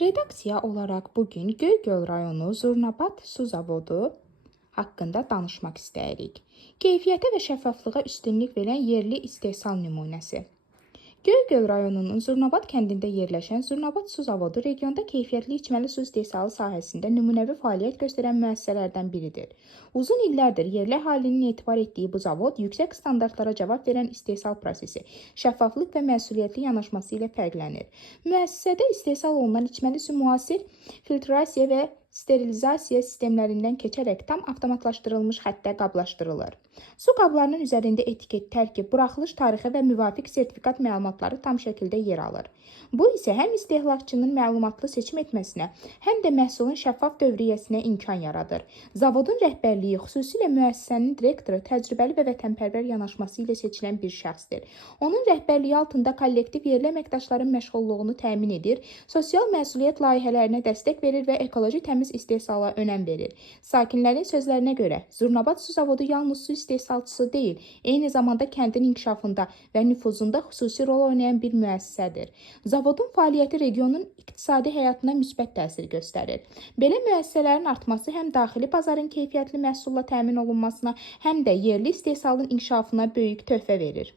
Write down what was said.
Redaksiya olaraq bugün Göygöl rayonu Zurnabad su zavodu haqqında danışmaq istəyirik. Keyfiyyətə və şəffaflığa üstünlük verən yerli istehsal nümunəsi. Göygöl rayonunun Zurnabad kəndində yerləşən Zurnabad su zavodu regionda keyfiyyətli içməli su istehsalı sahəsində nümunəvi fəaliyyət göstərən müəssisələrdən biridir. Uzun illərdir yerli əhalinin etibar etdiyi bu zavod yüksək standartlara cavab verən istehsal prosesi, şəffaflıq və məsuliyyətli yanaşması ilə fərqlənir. Müəssisədə istehsal olunan içməli su müasir filtrasiya və sterilizasiya sistemlərindən keçərək tam avtomatlaşdırılmış xəttə qablaşdırılır. Su qablarının üzərində etiket, tərkib, buraxılış tarixi və müvafiq sertifikat məlumatları tam şəkildə yer alır. Bu isə həm istehlakçının məlumatlı seçim etməsinə, həm də məhsulun şəffaf dövriyyəsinə imkan yaradır. Zavodun rəhbərliyi, xüsusilə müəssisənin direktoru təcrübəli və vətənpərvər yanaşması ilə seçilən bir şəxsdir. Onun rəhbərliyi altında kollektiv yerli əməkdaşların məşğulluğunu təmin edir, sosial məsuliyyət layihələrinə dəstək verir və ekoloji təmiz istehsala önəm verir. Sakinlərin sözlərinə görə, Zurnabad su zavodu yalnız su istehsalçısı deyil, eyni zamanda kəndin inkişafında və nüfuzunda xüsusi rol oynayan bir müəssisədir. Zavodun fəaliyyəti regionun iqtisadi həyatına müsbət təsir göstərir. Belə müəssisələrin artması həm daxili bazarın keyfiyyətli məhsulla təmin olunmasına, həm də yerli istehsalın inkişafına böyük töhfə verir.